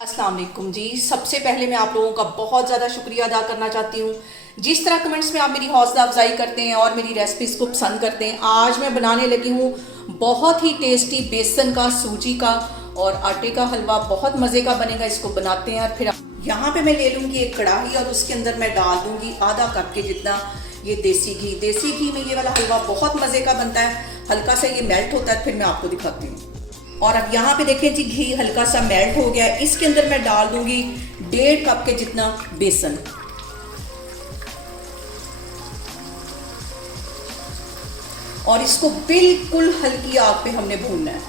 अस्सलाम वालेकुम जी। सबसे पहले मैं आप लोगों का बहुत ज़्यादा शुक्रिया अदा करना चाहती हूँ। जिस तरह कमेंट्स में आप मेरी हौसला अफजाई करते हैं और मेरी रेसिपीज़ को पसंद करते हैं, आज मैं बनाने लगी हूँ बहुत ही टेस्टी बेसन का, सूजी का और आटे का हलवा। बहुत मज़े का बनेगा। इसको बनाते हैं। और फिर यहाँ पे मैं ले लूँगी एक कढ़ाई और उसके अंदर मैं डाल दूँगी आधा कप के जितना ये देसी घी। देसी घी में ये वाला हलवा बहुत मज़े का बनता है। हल्का सा ये मेल्ट होता है, फिर मैं आपको दिखाती हूँ। और अब यहाँ पे देखें जी, घी हल्का सा मेल्ट हो गया है। इसके अंदर मैं डाल दूंगी 1.5 कप के जितना बेसन। और इसको बिल्कुल हल्की आग पे हमने भूनना है।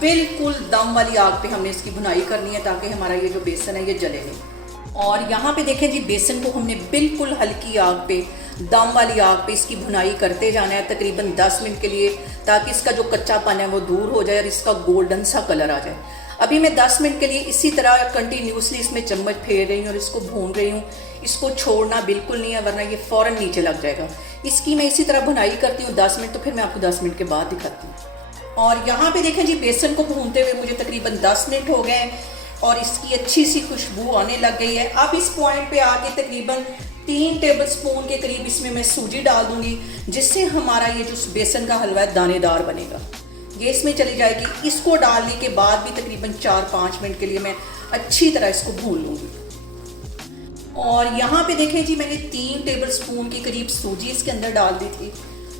बिल्कुल दम वाली आग पे हमने इसकी भुनाई करनी है ताकि हमारा ये जो बेसन है ये जले नहीं। और यहाँ पे देखें जी, बेसन को हमने बिल्कुल हल्की आग पे, दम वाली आग पे इसकी भुनाई करते जाना है तकरीबन 10 मिनट के लिए, ताकि इसका जो कच्चापन है वो दूर हो जाए और इसका गोल्डन सा कलर आ जाए। अभी मैं 10 मिनट के लिए इसी तरह कंटिन्यूसली इसमें चम्मच फेर रही हूँ और इसको भून रही हूँ। इसको छोड़ना बिल्कुल नहीं है, वरना ये फ़ौरन नीचे लग जाएगा। इसकी मैं इसी तरह भुनाई करती हूँ 10 मिनट। तो फिर मैं आपको 10 मिनट के बाद दिखाती हूँ। और यहाँ पे देखें जी, बेसन को भूनते हुए मुझे तकरीबन 10 मिनट हो गए हैं और इसकी अच्छी सी खुशबू आने लग गई है। अब इस पॉइंट पे आके तकरीबन 3 टेबलस्पून के करीब इसमें मैं सूजी डाल दूंगी, जिससे हमारा ये जो बेसन का हलवा है दानेदार बनेगा। ये इसमें चली जाएगी। इसको डालने के बाद भी तकरीबन 4-5 मिनट के लिए मैं अच्छी तरह इसको भून लूँगी। और यहाँ पे देखें जी, मैंने 3 टेबलस्पून के करीब सूजी इसके अंदर डाल दी थी।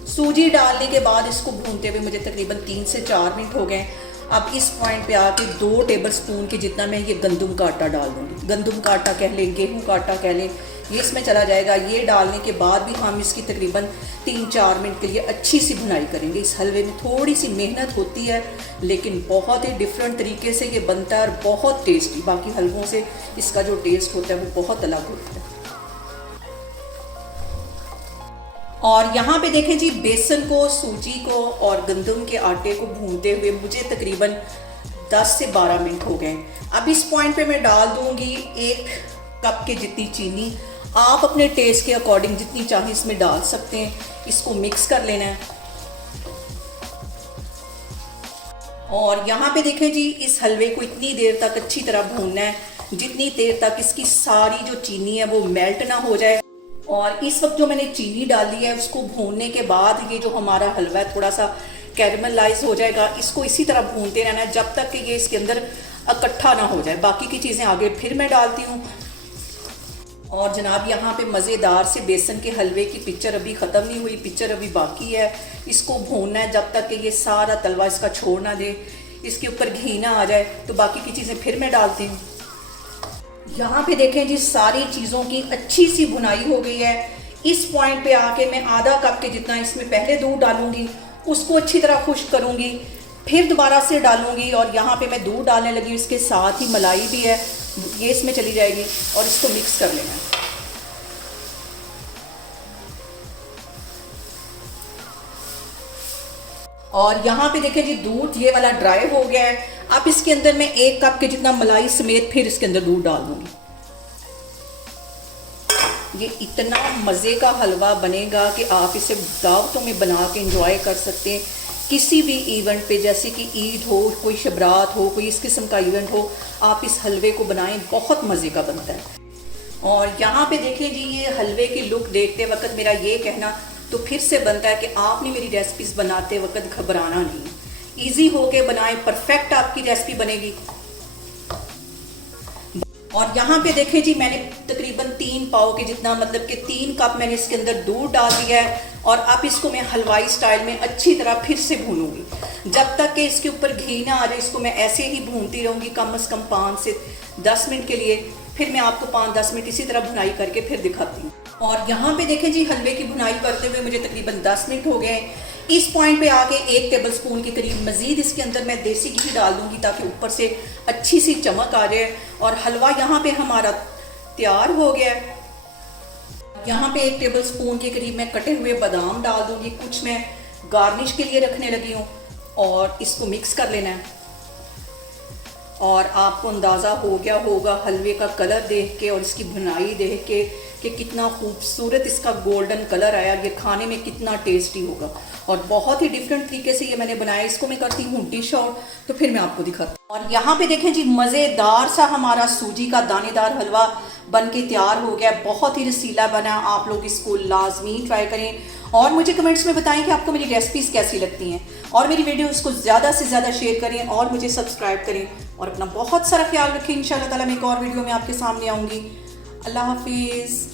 सूजी डालने के बाद इसको भूनते हुए मुझे तकरीबन 3 से 4 मिनट हो गए। अब इस पॉइंट पे आके 2 टेबलस्पून के जितना मैं ये गंदम का आटा डाल दूँगी। गंदम का आटा कह लें, गेहूँ का आटा कह लें, ये इसमें चला जाएगा। ये डालने के बाद भी हम इसकी तकरीबन 3-4 मिनट के लिए अच्छी सी भुनाई करेंगे। इस हलवे में थोड़ी सी मेहनत होती है, लेकिन बहुत ही डिफरेंट तरीके से ये बनता है और बहुत टेस्टी। बाकी हलवों से इसका जो टेस्ट होता है वो बहुत अलग होता है। और यहाँ पे देखें जी, बेसन को, सूजी को और गंदम के आटे को भूनते हुए मुझे तकरीबन 10 से 12 मिनट हो गए। अब इस पॉइंट पे मैं डाल दूँगी 1 कप के जितनी चीनी। आप अपने टेस्ट के अकॉर्डिंग जितनी चाहे इसमें डाल सकते हैं। इसको मिक्स कर लेना है। और यहाँ पे देखें जी, इस हलवे को इतनी देर तक अच्छी तरह भूनना है जितनी देर तक इसकी सारी जो चीनी है वो मेल्ट ना हो जाए। और इस वक्त जो मैंने चीनी डाली है उसको भूनने के बाद ये जो हमारा हलवा है थोड़ा सा कैरमलाइज हो जाएगा। इसको इसी तरह भूनते रहना है जब तक कि ये इसके अंदर इकट्ठा ना हो जाए। बाकी की चीज़ें आगे फिर मैं डालती हूँ। और जनाब, यहाँ पे मज़ेदार से बेसन के हलवे की पिक्चर अभी ख़त्म नहीं हुई, पिक्चर अभी बाकी है। इसको भूनना है जब तक कि ये सारा तलवा इसका छोड़ ना दे, इसके ऊपर घी ना आ जाए। तो बाकी की चीज़ें फिर मैं डालती हूँ। यहाँ पे देखें जी, सारी चीज़ों की अच्छी सी भुनाई हो गई है। इस पॉइंट पे आके मैं आधा कप के जितना इसमें पहले दूध डालूंगी, उसको अच्छी तरह खुश्क करूँगी, फिर दोबारा से डालूंगी। और यहाँ पे मैं दूध डालने लगी हूँ, इसके साथ ही मलाई भी है, ये इसमें चली जाएगी। और इसको मिक्स कर लेना है। और यहाँ पे देखें जी, दूध ये वाला ड्राई हो गया है। अब इसके अंदर मैं 1 कप के जितना मलाई समेत फिर इसके अंदर दूध डाल दूंगी। ये इतना मज़े का हलवा बनेगा कि आप इसे दावतों में बना के इंजॉय कर सकते हैं। किसी भी इवेंट पे, जैसे कि ईद हो, कोई शबरात हो, कोई इस किस्म का इवेंट हो, आप इस हलवे को बनाएं, बहुत मज़े का बनता है। और यहाँ पे देखें जी, ये हलवे की लुक देखते वक्त मेरा ये कहना तो फिर से बनता है कि आपने मेरी रेसिपीज़ बनाते वक्त घबराना नहीं। इजी होके बनाएं, परफेक्ट आपकी रेसिपी बनेगी। और यहाँ पे देखें जी, मैंने तकरीबन 3 पाव के जितना, मतलब कि 3 कप मैंने इसके अंदर दूध डाल दिया है। और अब इसको मैं हलवाई स्टाइल में अच्छी तरह फिर से भूनूंगी जब तक कि इसके ऊपर घी ना आ जाए। इसको मैं ऐसे ही भूनती रहूँगी कम से कम 5 से 10 मिनट के लिए। फिर मैं आपको 5-10 मिनट इसी तरह भुनाई करके फिर दिखाती हूँ। और यहाँ पे देखें जी, हलवे की भुनाई करते हुए मुझे तकरीबन 10 मिनट हो गए। इस पॉइंट पे आके 1 टेबलस्पून के करीब मज़ीद इसके अंदर मैं देसी घी डाल दूँगी ताकि ऊपर से अच्छी सी चमक आ जाए। और हलवा यहाँ पे हमारा तैयार हो गया है। यहाँ पे 1 टेबलस्पून के करीब मैं कटे हुए बादाम डाल दूँगी, कुछ मैं गार्निश के लिए रखने लगी हूँ। और इसको मिक्स कर लेना है। और आपको अंदाज़ा हो गया होगा हलवे का कलर देख के और इसकी बुनाई देख के कि कितना खूबसूरत इसका गोल्डन कलर आया। ये खाने में कितना टेस्टी होगा और बहुत ही डिफरेंट तरीके से ये मैंने बनाया। इसको मैं करती हूँ डिश आउट, तो फिर मैं आपको दिखाती हूँ। और यहाँ पे देखें जी, मज़ेदार सा हमारा सूजी का दानेदार हलवा बन के तैयार हो गया। बहुत ही रसीला बना। आप लोग इसको लाजमी ट्राई करें और मुझे कमेंट्स में बताएं कि आपको मेरी रेसिपीज़ कैसी लगती हैं। और मेरी वीडियोस को ज़्यादा से ज़्यादा शेयर करें और मुझे सब्सक्राइब करें और अपना बहुत सारा ख्याल रखें। इंशाल्लाह ताला मैं एक और वीडियो में आपके सामने आऊँगी। अल्लाह हाफिज़।